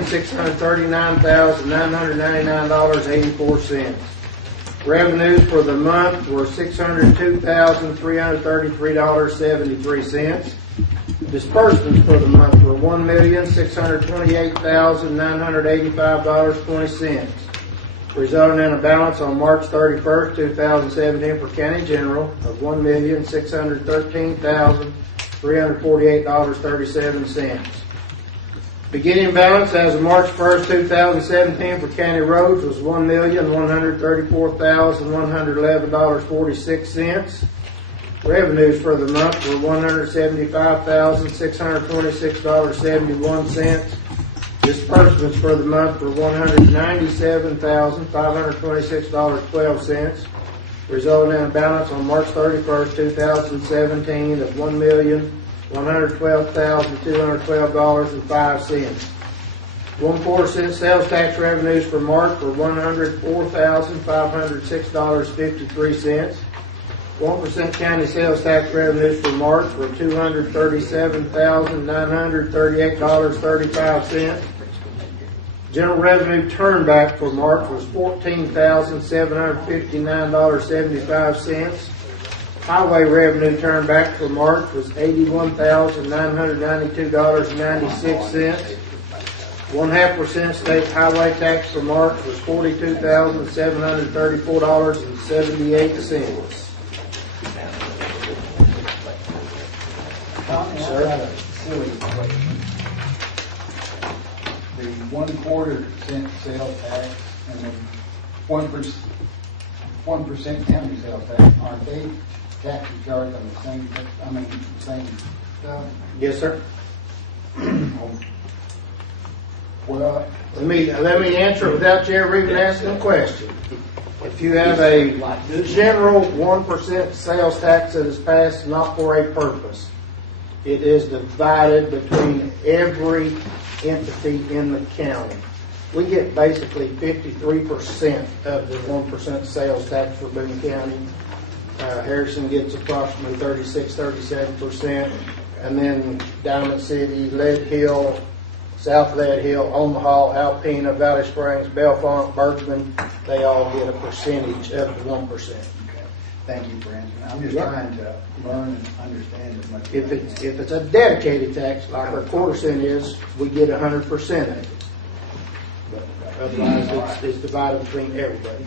$1,639,999.84. Revenues for the month were $602,333.73. Disbursements for the month were $1,628,985.20, resulting in a balance on March 31st, 2017 for County General of $1,613,348.37. Beginning balance as of March 1st, 2017 for County Roads was $1,134,111.46. Revenues for the month were $175,626.71. Disbursements for the month were $197,526.12, resulting in a balance on March 31st, 2017 of $1,112,212.05. 1/4 cent sales tax revenues for March were $104,506.53. 1% county sales tax revenues for March were $237,938.35. General revenue turnback for March was $14,759.75. Highway revenue turnback for March was $81,992.96. 1/2% state highway tax for March was $42,734.78. Sir? Silly question. The 1/4 cent sales tax and the 1% county sales tax, aren't they taxes charged on the same, same stuff? Yes, sir. Well, Let me answer it without you ever even asking a question. If you have a general 1% sales tax that is passed not for a purpose, it is divided between every entity in the county. We get basically 53% of the 1% sales tax for Boone County. Harrison gets approximately 36-37%, and then Diamond City, Lead Hill, South Lead Hill, Omaha, Alpena, Valley Springs, Bellefonte, Bergman, they all get a percentage of the 1%. okay. Thank you for answering. I'm just trying to learn and understand as much. If it's a dedicated tax, like our 1/4 cent is, we get 100% of it. But otherwise, it's divided between everybody.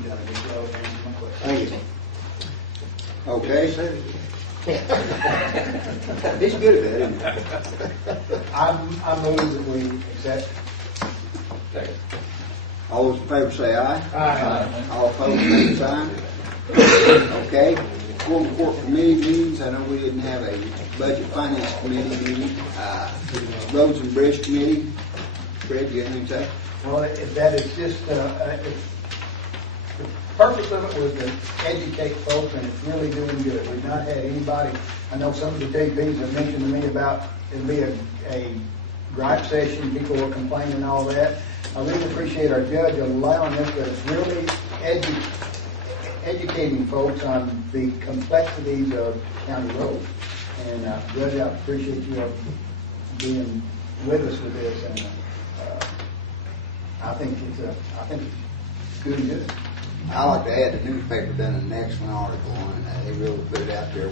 Thank you. Okay. He's good at that, isn't he? I move that we accept. All those in favor say aye. Aye. All opposed, same sign. Okay. Quorum Court Committee meetings. I know we didn't have a Budget Finance Committee meeting. Roads and Bridge Committee. Fred, you got anything to say? Well, that is just, the purpose of it was to educate folks, and it's really doing good. We've not had anybody, I know some of the JPs have mentioned to me about it'll be a gripe session, people were complaining and all that. I really appreciate our judge allowing us, but it's really educating folks on the complexities of county roads. And Judge, I appreciate you being with us with this, and I think it's good. I like to add the newspaper done an excellent article on it. They really put it out there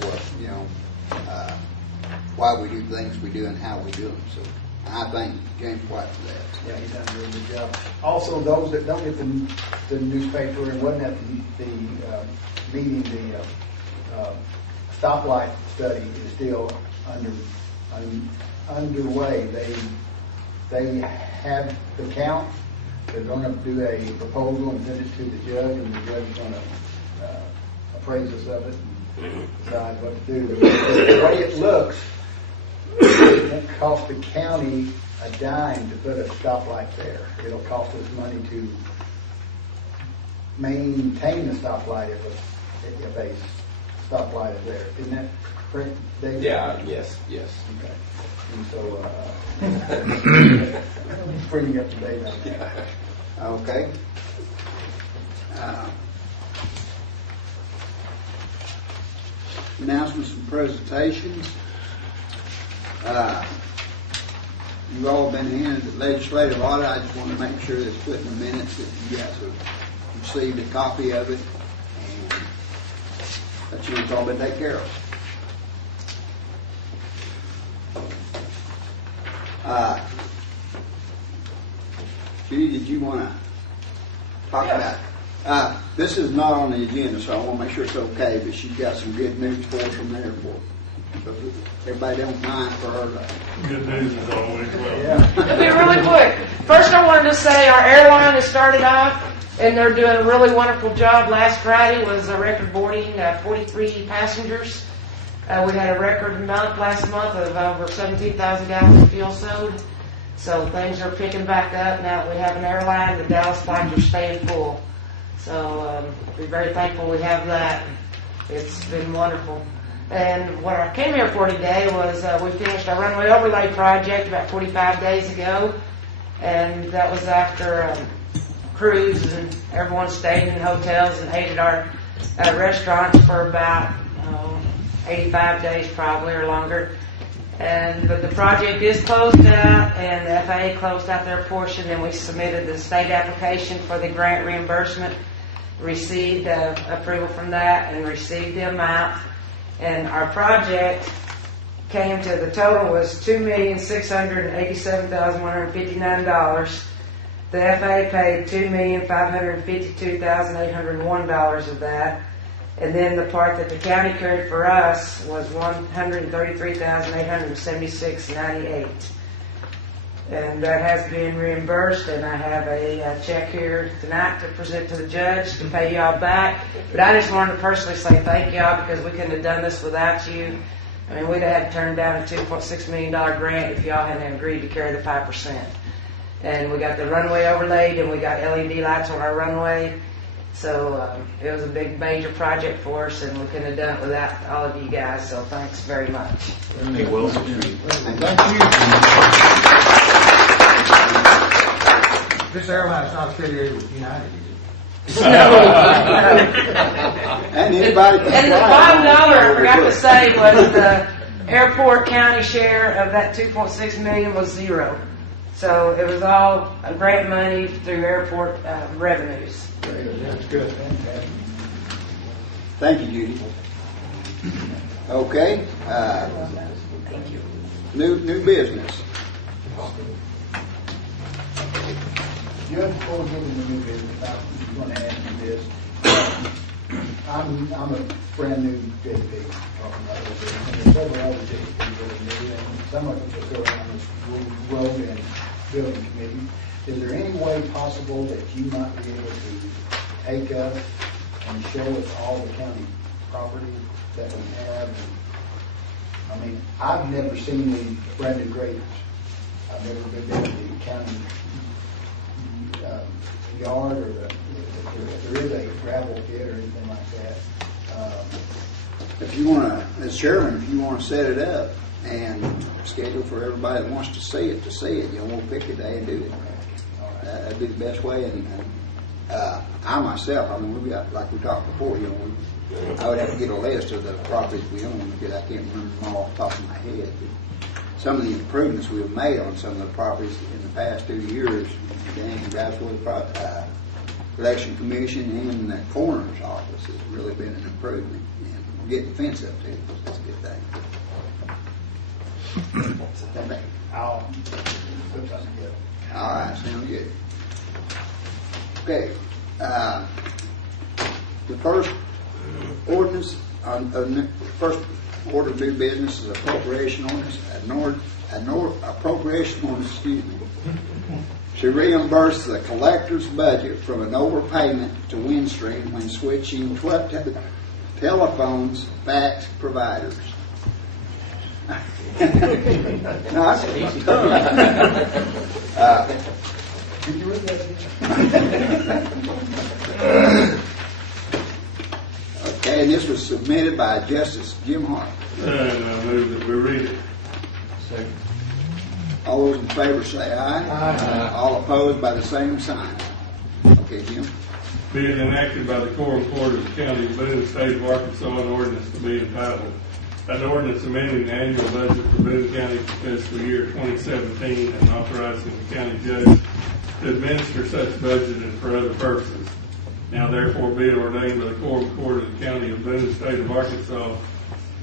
why we do things we do and how we do them. So I thank James White for that. Yeah, he's done a really good job. Also, those that don't get the newspaper and wasn't at the meeting, the stoplight study is still underway. They have the count. They're going to do a proposal and send it to the judge, and the judge is going to appraise us of it and decide what to do. The way it looks, it won't cost the county a dime to put a stoplight there. It'll cost us money to maintain the stoplight if a stoplight is there. Isn't that correct, David? Yeah, yes. Okay. And so, bring you up to date on that. Okay. Announcements and presentations. you've all been handed the legislative audit. I just want to make sure that's put in the minutes that you guys have received a copy of it. And that's you, it's all been taken care of. Judy, did you want to talk about this is not on the agenda, so I want to make sure it's okay, but she's got some good news for us from the airport. So everybody don't mind for her to... Good news is always well. It'll be really quick. First, I wanted to say our airline has started off, and they're doing a really wonderful job. Last Friday was a record boarding, 43 passengers. We had a record month last month of over 17,000 gallons of fuel sold. So things are picking back up now that we have an airline. The Dallas flights are staying full. So we're very thankful we have that. It's been wonderful. And what I came here for today was we finished our runway overlay project about 45 days ago. And that was after a cruise, and everyone stayed in hotels and ate at our restaurants for about 85 days probably or longer. But the project is closed out, and the FAA closed out their portion, and we submitted the state application for the grant reimbursement, received approval from that, and received the amount. And our project came to, the total was $2,687,159. The FAA paid $2,552,801 of that. And then the part that the county carried for us was $133,876.98. And that has been reimbursed, and I have a check here tonight to present to the judge to pay y'all back. But I just wanted to personally say thank y'all, because we couldn't have done this without you. I mean, we'd have had to turn down a $2.6 million grant if y'all hadn't agreed to carry the 5%. And we got the runway overlaid, and we got LED lights on our runway. So it was a big, major project for us, and we couldn't have done it without all of you guys. So thanks very much. Hey, Wilson. And thank you. This airline is not affiliated with United, is it? And anybody can And the fly. $5, I forgot to say, was the airport county share of that $2.6 million was zero. So it was all grant money through airport revenues. That's good, fantastic. Thank you, Judy. Okay. Thank you. New business. Judge, before we get into new business, I'm going to ask you this. I'm a brand new JP, talking about this, and there's several other JPs that are new, and some of them are still on this road and building committee. Is there any way possible that you might be able to take up and show us all the county property that we have? And, I mean, I've never seen the brand new graders. I've never been to the county yard, or if there is a gravel pit or anything like that. If you want to, as chairman, if you want to set it up and schedule for everybody that wants to see it, we'll pick a day and do it. That'd be the best way. And I myself, I mean, we've got, like we talked before, I would have to get a list of the properties we own, because I can't remember them all off the top of my head. But some of the improvements we've made on some of the properties in the past 2 years, the guys with the election commission and the coroner's office, has really been an improvement. And we're getting the fence up too. That's a good thing. I'll put something together. All right, sounds good. Okay, the first ordinance, first order of new business is appropriation ordinance, appropriation ordinance, to reimburse the collector's budget from an overpayment to Windstream when switching telephones fax providers. No, I said easy. Did you read that? Okay, and this was submitted by Justice Jim Hart. And I move that we read it. Second. All those in favor say aye. Aye. All opposed by the same sign. Okay, Jim. Being enacted by the Quorum Court of the County of Boone, State of Arkansas, an ordinance to be entitled, An ordinance amending the annual budget for Boone County for fiscal year 2017 and authorizing the county judge to administer such budget and for other purposes. Now therefore be it ordained by the Quorum Court of the County of Boone, State of Arkansas,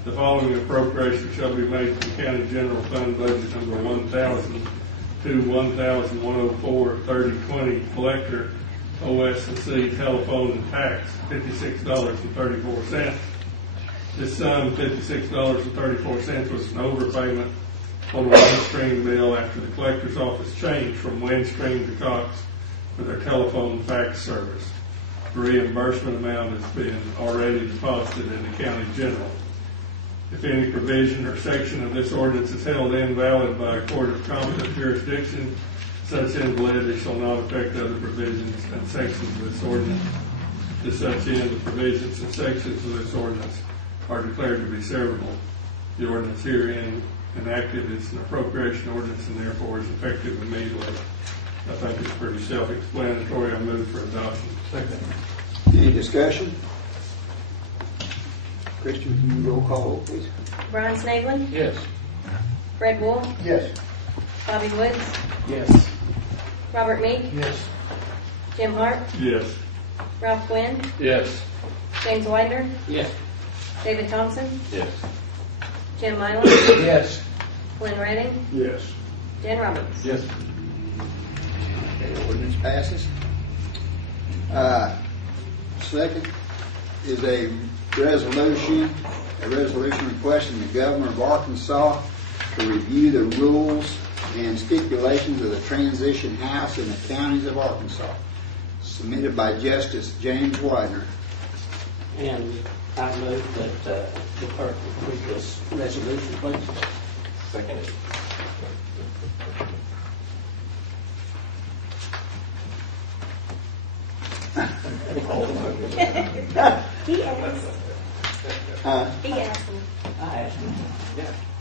the following appropriation shall be made to the county general fund budget number 1,000 to 1,104.3020 collector OS&C telephone and tax, $56.34. This sum, $56.34, was an overpayment on the Windstream bill after the collector's office changed from Windstream to Cox for their telephone fax service. The reimbursement amount has been already deposited in the county general. If any provision or section of this ordinance is held invalid by a court of competent jurisdiction, such invalidity shall not affect other provisions and sections of this ordinance. To such end, the provisions and sections of this ordinance are declared to be severable. The ordinance herein enacted is an appropriation ordinance and therefore is effective immediately. I think it's pretty self-explanatory. I move for adoption. Second. Any discussion? Christian, can you roll call, please? Brian Snavely, Yes. Fred Wool, Yes. Bobby Woods, Yes. Robert Meek, Yes. Jim Hart, Yes. Ralph Quinn, Yes. James Winder, Yes. David Thompson, Yes. Jim Mylan, Yes. Glenn Redding, Yes. Jen Roberts. Yes. Okay, ordinance passes. Second is a resolution requesting the governor of Arkansas to review the rules and stipulations of the transition house in the counties of Arkansas, submitted by Justice James Widener. And I move that the clerk read this resolution, please. Second. He asked. He asked me. I asked him.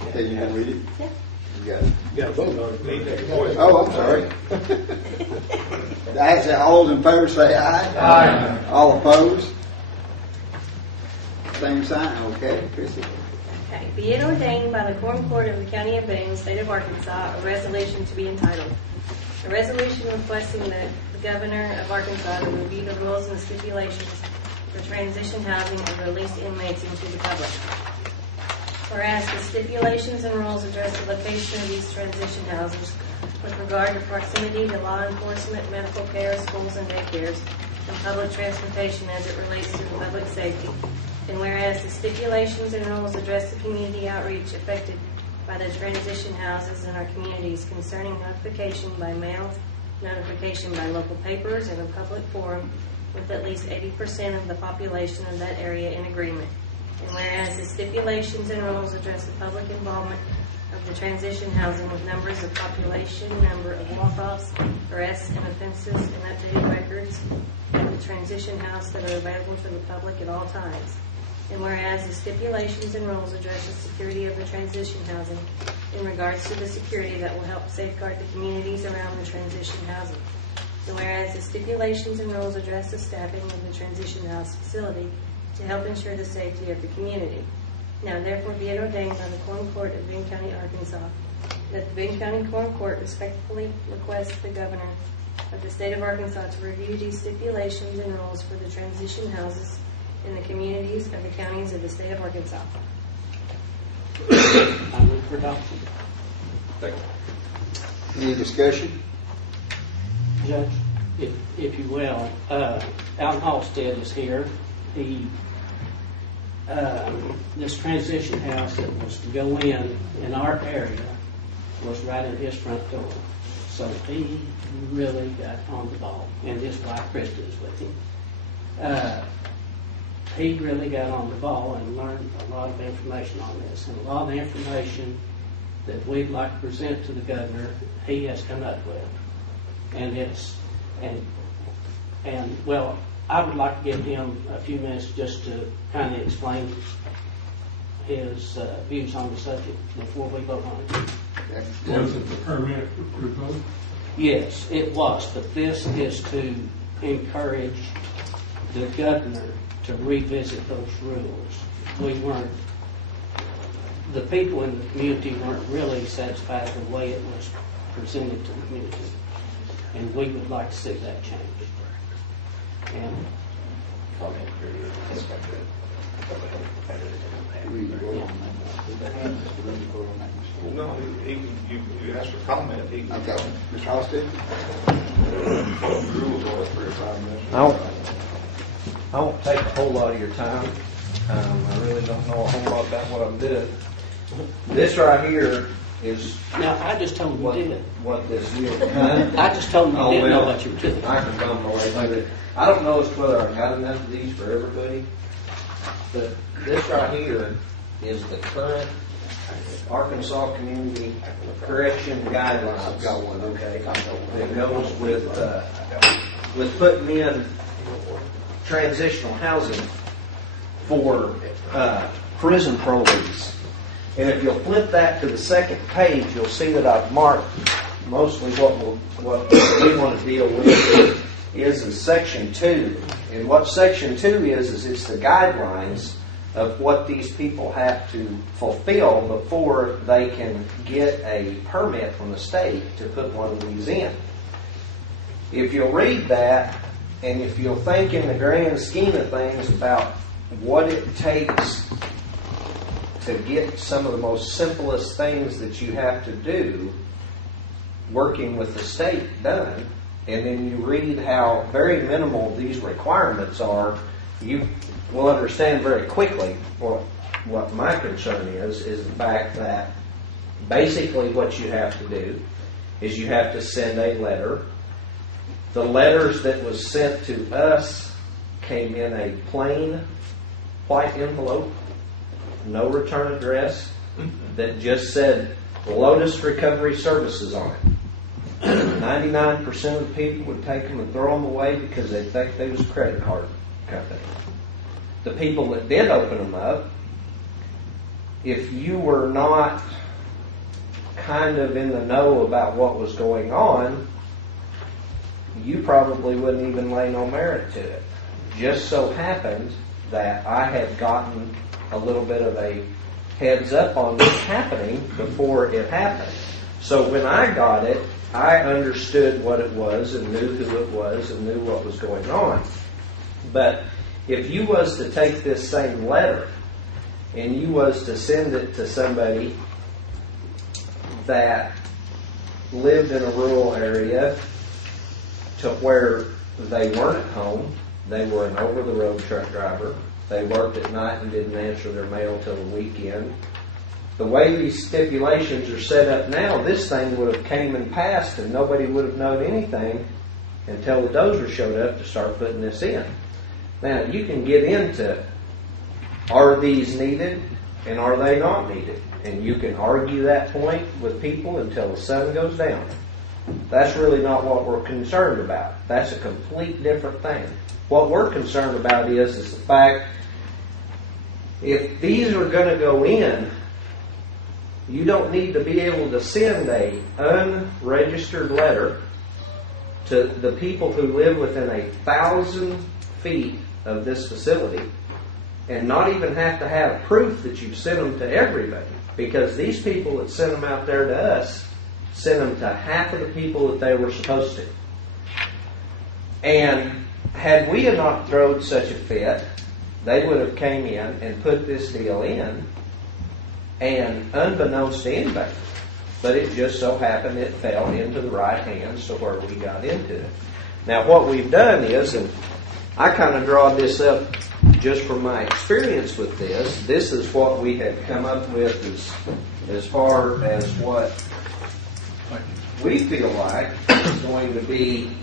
Okay, you can read it? Yeah. You got it. You got to vote on it. Oh, I'm sorry. I say all those in favor say aye. Aye. All opposed? Same sign, okay, Chrissy. Okay. Be it ordained by the Quorum Court of the County of Boone, State of Arkansas, a resolution to be entitled, a resolution requesting that the Governor of Arkansas to review the rules and stipulations for transition housing and release inmates into the public. Whereas the stipulations and rules address the location of these transition houses with regard to proximity to law enforcement, medical care, schools and daycares, and public transportation as it relates to the public safety. And whereas the stipulations and rules address the community outreach affected by the transition houses in our communities concerning notification by mail, notification by local papers, and a public forum with at least 80% of the population of that area in agreement. And whereas the stipulations and rules address the public involvement of the transition housing with numbers of population, number of walk-offs, arrests and offenses, and updated records of the transition house that are available to the public at all times. And whereas the stipulations and rules address the security of the transition housing in regards to the security that will help safeguard the communities around the transition housing. And whereas the stipulations and rules address the staffing of the transition house facility to help ensure the safety of the community. Now therefore be it ordained by the Quorum Court of Boone County, Arkansas, that the Boone County Quorum Court respectfully requests the Governor of the State of Arkansas to review these stipulations and rules for the transition houses in the communities of the counties of the State of Arkansas. I move for adoption. Any discussion? Judge, if you will, Alan Halstead is here. This transition house that was to go in our area was right in his front door. So he really got on the ball, and his wife Krista is with him. He really got on the ball and learned a lot of information on this. And a lot of the information that we'd like to present to the governor, he has come up with. And well, I would like to give him a few minutes just to kind of explain his views on the subject before we vote on it. Was it the permit revoked? Yes, it was, but this is to encourage the governor to revisit those rules. We weren't the people in the community weren't really satisfied with the way it was presented to the community. And we would like to see that change. And No, you asked for comment. Okay, Mr. Austin? Rules on it for 5 minutes. I won't take a whole lot of your time. I really don't know a whole lot about what I'm doing. This right here is now, I just told them you did. what this is. I just told them you Oh, didn't know well, what you were doing. I can bum my way through it. I don't know as to whether I've got enough of these for everybody, but this right here is the current Arkansas Community Correction Guidelines. I've got one. Okay, that goes with putting in transitional housing for prison parolees. And if you'll flip that to the second page, you'll see that I've marked mostly what we want to deal with is Section 2. And what Section 2 is it's the guidelines of what these people have to fulfill before they can get a permit from the state to put one of these in. If you'll read that, and if you'll think in the grand scheme of things about what it takes to get some of the most simplest things that you have to do working with the state done, and then you read how very minimal these requirements are, you will understand very quickly what my concern is the fact that basically what you have to do is you have to send a letter. The letters that was sent to us came in a plain white envelope, no return address, that just said Lotus Recovery Services on it. 99% of the people would take them and throw them away because they think they was a credit card company. The people that did open them up, if you were not kind of in the know about what was going on, you probably wouldn't even lay no merit to it. Just so happened that I had gotten a little bit of a heads up on this happening before it happened. So when I got it, I understood what it was and knew who it was and knew what was going on. But if you was to take this same letter and you was to send it to somebody that lived in a rural area to where they weren't at home, they were an over-the-road truck driver, they worked at night and didn't answer their mail till the weekend. The way these stipulations are set up now, this thing would have came and passed and nobody would have known anything until the dozer showed up to start putting this in. Now, you can get into, are these needed and are they not needed? And you can argue that point with people until the sun goes down. That's really not what we're concerned about. That's a complete different thing. What we're concerned about is the fact if these are going to go in, you don't need to be able to send a unregistered letter to the people who live within 1,000 feet of this facility and not even have to have proof that you've sent them to everybody, because these people that sent them out there to us sent them to half of the people that they were supposed to. And had we not thrown such a fit, they would have came in and put this deal in, and unbeknownst to anybody, but it just so happened it fell into the right hands to where we got into it. Now what we've done is, and I kind of draw this up just from my experience with this is what we had come up with as far as what we feel like is going to be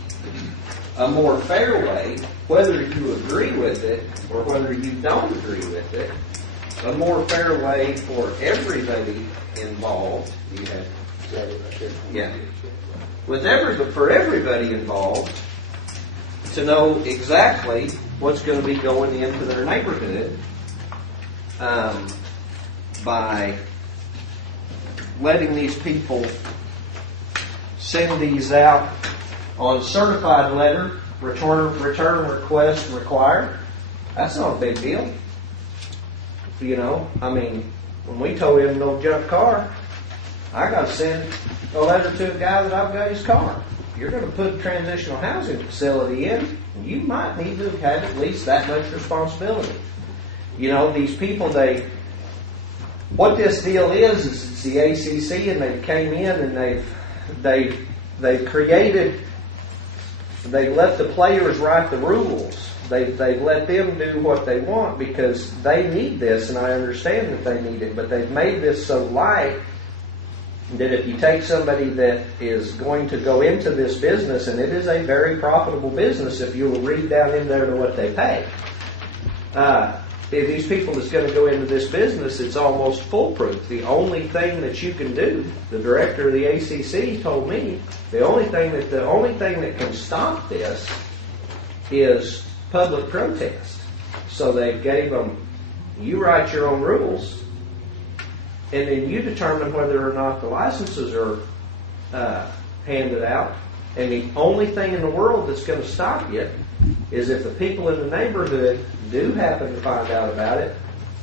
a more fair way, whether you agree with it or whether you don't agree with it, a more fair way for everybody involved. For everybody involved to know exactly what's going to be going into their neighborhood by letting these people send these out on certified letter, return request required. That's not a big deal. You know, I mean, when we tow in no junk car, I got to send a letter to a guy that I've got his car. If you're going to put a transitional housing facility in, you might need to have at least that much responsibility. You know, these people, what this deal is it's the ACC, and they came in and they've created, they let the players write the rules. They've let them do what they want because they need this, and I understand that they need it, but they've made this so light that if you take somebody that is going to go into this business, and it is a very profitable business if you'll read down in there to what they pay. If these people that's going to go into this business, it's almost foolproof. The only thing that you can do, the director of the ACC told me, the only thing that can stop this is public protest. So they gave them, you write your own rules, and then you determine whether or not the licenses are handed out. And the only thing in the world that's going to stop you is if the people in the neighborhood do happen to find out about it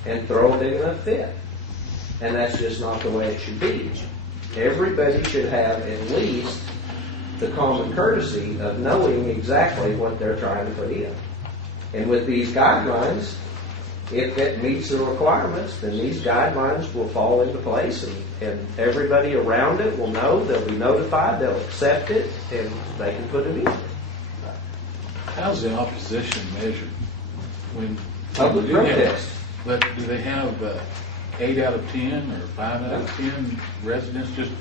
and throw a big enough fit. And that's just not the way it should be. Everybody should have at least the common courtesy of knowing exactly what they're trying to put in. And with these guidelines, if it meets the requirements, then these guidelines will fall into place, and everybody around it will know, they'll be notified, they'll accept it, and they can put it in. How's the opposition measured? When Public you do have- protest. But do they have 8 out of 10 or 5 out of 10 residents just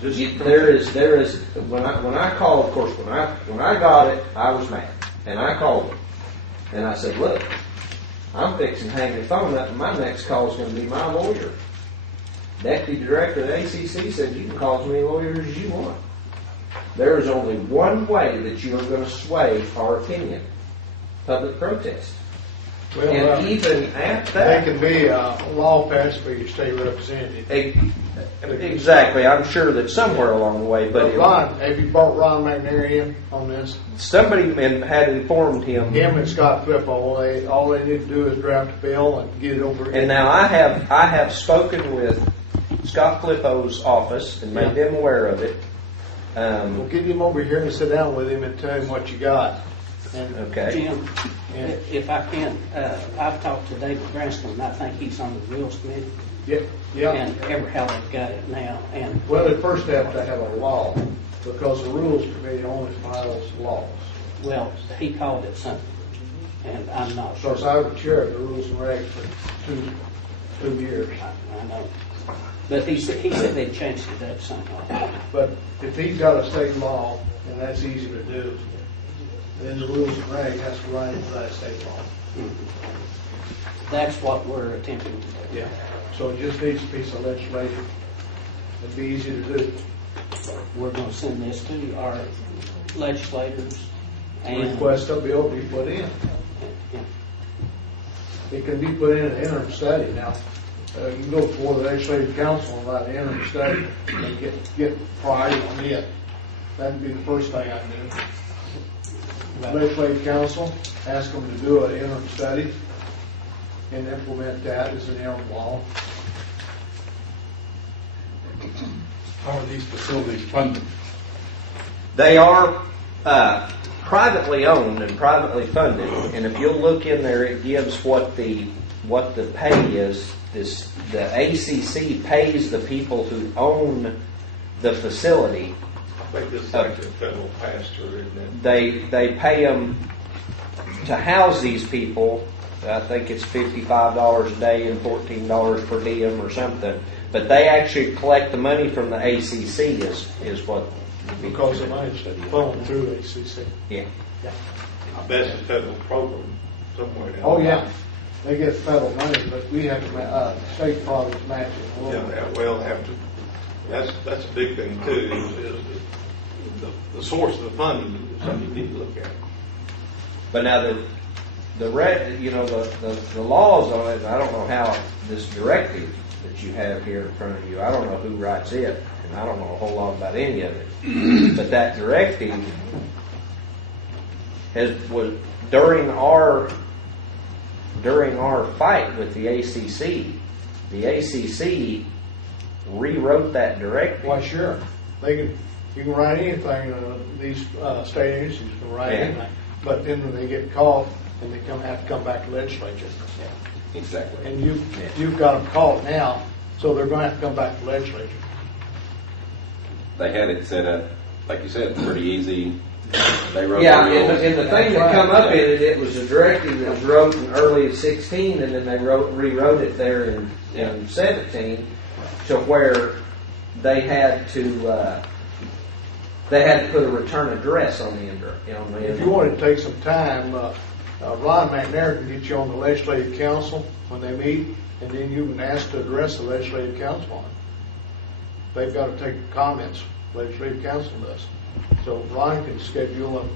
There is when I called, of course, when I got it, I was mad, and I called them, and I said, look, I'm fixing to hang the phone up, and my next call is going to be my lawyer. Deputy director of the ACC said, you can call as many lawyers as you want. There is only one way that you are going to sway our opinion: public protest. Well, And even at There that, can be a law passed for your state representative. exactly, I'm sure that somewhere along the way, but Ron, have you brought Ron McNair in on this? somebody had informed him. Him and Scott Flippo, all they need to do is draft a bill and get it over. And now I have spoken with Scott Flippo's office and made them aware of it. We'll get him over here and sit down with him and tell him what you got. And Okay. Jim, Yeah. if I can, I've talked to David Branston, and I think he's on the Rules Committee, yeah. and ever how they've got it now, and Well, at first they have to have a law because the Rules Committee only files laws. well, he called it something, and I'm not Of sure. course, I was chair of the Rules and Regs for two years. I know. But he said they'd changed it up somehow. But if he's got a state law, and that's easy to do, then the Rules and Regs has to run into that state law. That's what we're attempting to do. Yeah. So it just needs a piece of legislation. It'd be easy to do. We're going to send this to our legislators and Request a bill be put in. It can be put in an interim study. Now, you can go before the legislative council and write an interim study and get priority on it. That'd be the first thing I'd do. Legislative council, ask them to do an interim study and implement that as an interim law. how are these facilities funded? They are privately owned and privately funded, and if you'll look in there, it gives what the pay is. The ACC pays the people who own the facility. I think this is actually a federal pass-through, isn't it? They pay them to house these people. I think it's $55 a day and $14 per diem or something. But they actually collect the money from the ACC is what. Because the money's flowing through ACC. Yeah. I bet it's a federal program somewhere down. Oh, the yeah. line. They get federal money, but we have to, state products match it. Yeah, well, have to, that's a big thing too, is the source of the funding is something you need to look at. But now the laws on it, I don't know how this directive that you have here in front of you, I don't know who writes it, and I don't know a whole lot about any of it. But that directive was during our fight with the ACC, the ACC rewrote that directive. Why, sure. You can write anything, these state agencies can write Yeah. anything. But then when they get caught, and they have to come back to legislature. Exactly. And you've got them caught now, so they're going to have to come back to legislature. They had it set up, like you said, pretty easy. They wrote Yeah, the rules. and the thing that come up in it was a directive that was wrote in early of 16, and then they rewrote it there in 17 to where they had to put a return address on the If you wanted to take some time, Ron McNair can get you on the legislative council when they meet, and then you can ask to address the legislative council on it. They've got to take comments, legislative council does. So Ron can schedule them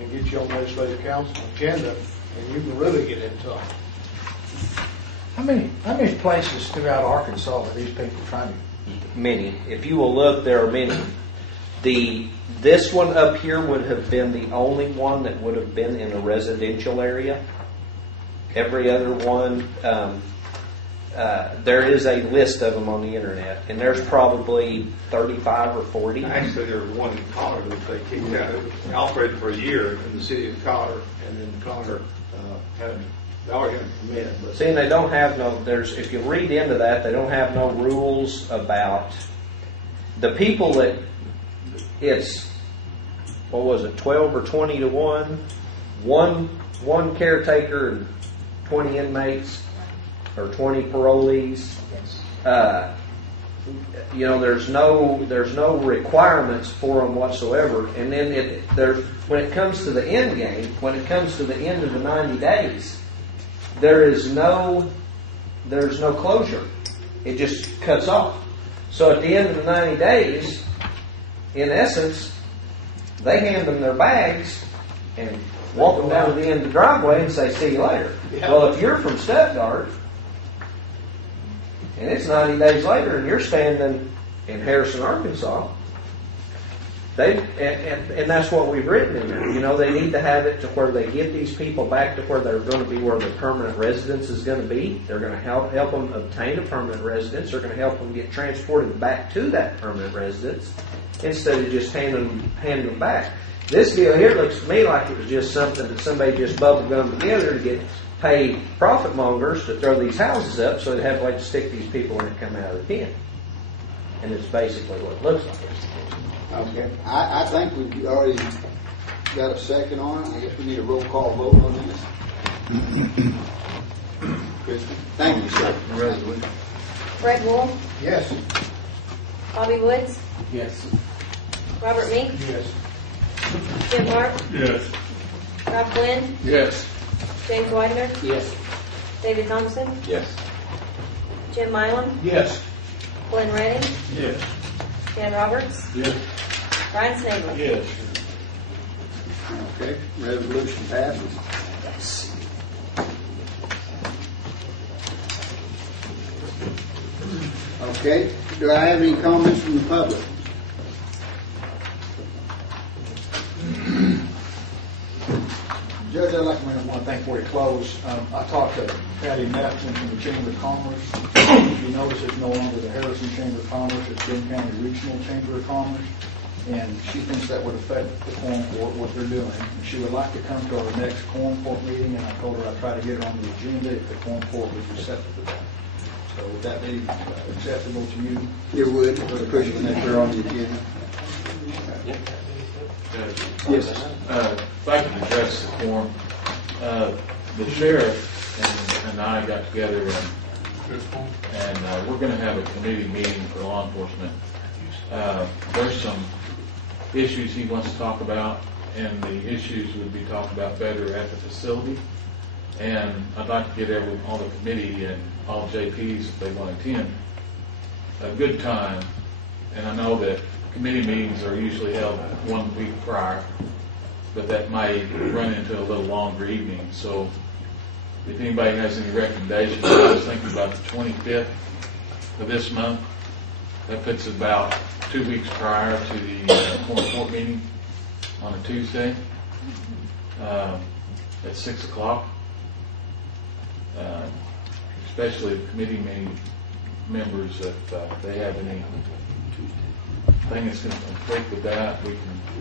and get you on legislative council agenda, and you can really get into them. How many places throughout Arkansas are these people trying to? Many. If you will look, there are many. This one up here would have been the only one that would have been in a residential area. Every other one, there is a list of them on the internet, and there's probably 35 or 40. Actually, there was one in Connor that they kicked out. It was operated for a year in the city of Connor, and then Connor they already had a permit. But See, and they don't have if you read into that, they don't have no rules about the people that it's, 12 or 20 to 1? One caretaker and 20 inmates or 20 parolees. There's no requirements for them whatsoever. And then when it comes to the end game, when it comes to the end of the 90 days, there's no closure. It just cuts off. So at the end of the 90 days, in essence, they hand them their bags and walk them down to the end of the driveway and say, "See you later." Yeah. Well, if you're from Stuttgart and it's 90 days later and you're standing in Harrison, Arkansas, and that's what we've written in there. They need to have it to where they get these people back to where they're going to be, where their permanent residence is going to be. They're going to help them obtain a permanent residence. They're going to help them get transported back to that permanent residence instead of just handing them back. This deal here looks to me like it was just something that somebody just bubble gummed together to get paid profit mongers to throw these houses up so they'd have a way to stick these people when they come out of the pen. And it's basically what it looks like. Okay. I think we've already got a second on it. I guess we need a roll call vote on this. Kristen? Thank you, sir. Fred Wool, Yes. Bobby Woods, Yes. Robert Meek, Yes. Jim Mark, Yes. Rob Glenn, Yes. James Widener, Yes. David Thompson, Yes. Jim Mylum, Yes. Glenn Redding, Yes. Dan Roberts, Yes. Brian Snavely. Yes. Okay, resolution passes. Okay, do I have any comments from the public? Judge, I'd like to want to thank before you close. I talked to Patty Matson from the Chamber of Commerce. If you notice, it's no longer the Harrison Chamber of Commerce, it's Boone County Regional Chamber of Commerce. And she thinks that would affect the Quorum Court, what they're doing. And she would like to come to our next Quorum Court meeting, and I told her I'd try to get her on the agenda if the Quorum Court was receptive to that. So would that be acceptable to you? You would, pushing that they're on the agenda. Yes. If I could address the forum, the sheriff and I got together and we're going to have a committee meeting for law enforcement. There's some issues he wants to talk about, and the issues would be talked about better at the facility. And I'd like to get all the committee and all JPs, if they want to attend, a good time. And I know that committee meetings are usually held 1 week prior, but that may run into a little longer evening. So if anybody has any recommendations, I was thinking about the 25th of this month. That puts about 2 weeks prior to the Quorum Court meeting on a Tuesday at 6 o'clock. Especially if committee meeting members if they have any thing that's going to conflict with that. We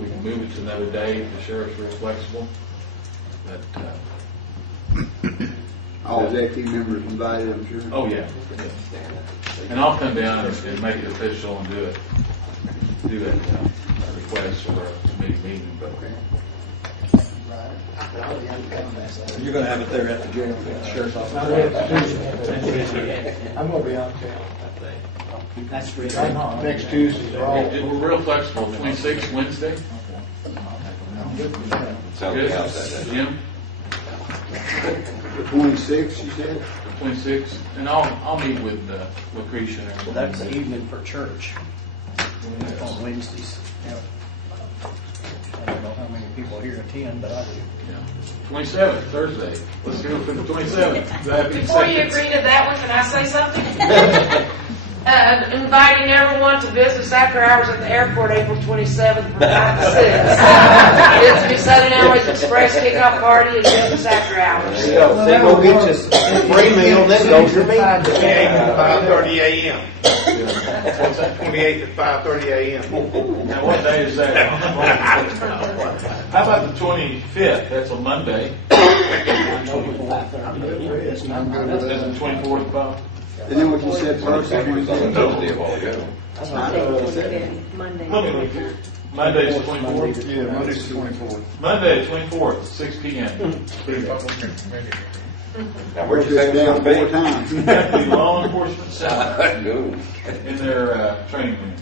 can move it to another day. The sheriff's real flexible. But All executive members invited, I'm sure. oh yeah, and I'll come down and make it official and do that request for a committee meeting. But You're going to have it there at the jail, at the sheriff's office. I'm gonna be out of town. That's really. Next Tuesday, we're real flexible. 26 Wednesday. Sounds Good. good. Jim. The 26th, you said? 26, and I'll meet with Lucretia. Well, that's the evening for church on Wednesdays. I don't know how many people here attend, but I do. 27th, Thursday. Let's go for the 27th. Before you agree to that one, can I say something? Inviting everyone to business after hours at the airport April 27th from 5 to 6. It's to be Southern Airways Express kickoff party and business after hours. They go get you a free meal, then go to your meeting. 5:30 a.m. 28th at 5:30 a.m. Now, what day is that? How about the 25th? That's a Monday. I'm good with That's the that. 24th, Bob? And then what you said first, Thursday of all go. Monday. Monday's the 24th? Yeah, Monday's the 24th. Monday, 24th, 6 p.m. Now, where'd you say Just this down going 4 to times. The Law Enforcement Center be? Good. in their training room.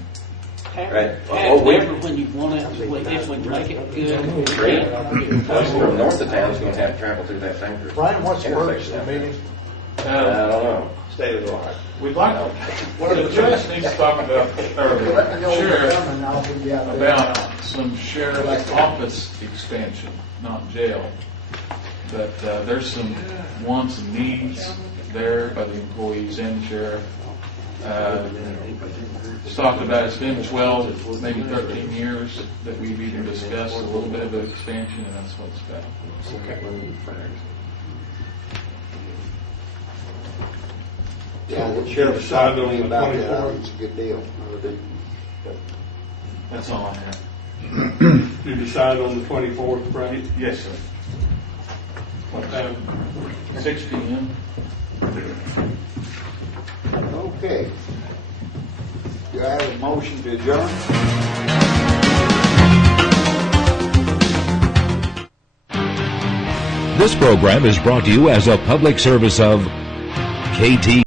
Right. Whatever when you want it, if we make it good. Great. Those from north of town is going to have to travel through that same group. Brian, what's the purpose of the meeting? I don't know. State of the art. We'd like, the judge needs to talk about, or the sheriff, about some sheriff's office expansion, not jail. But there's some wants and needs there by the employees and the sheriff. It's talked about, it's been 12, maybe 13 years that we've even discussed a little bit of an expansion, and that's what it's about. Yeah, the sheriff's talked to me about that. I think it's a good deal. That's all I have. You decide on the 24th, right? Yes, sir. What time? 6 p.m. Okay. Do I have a motion to adjourn? This program is brought to you as a public service of KT.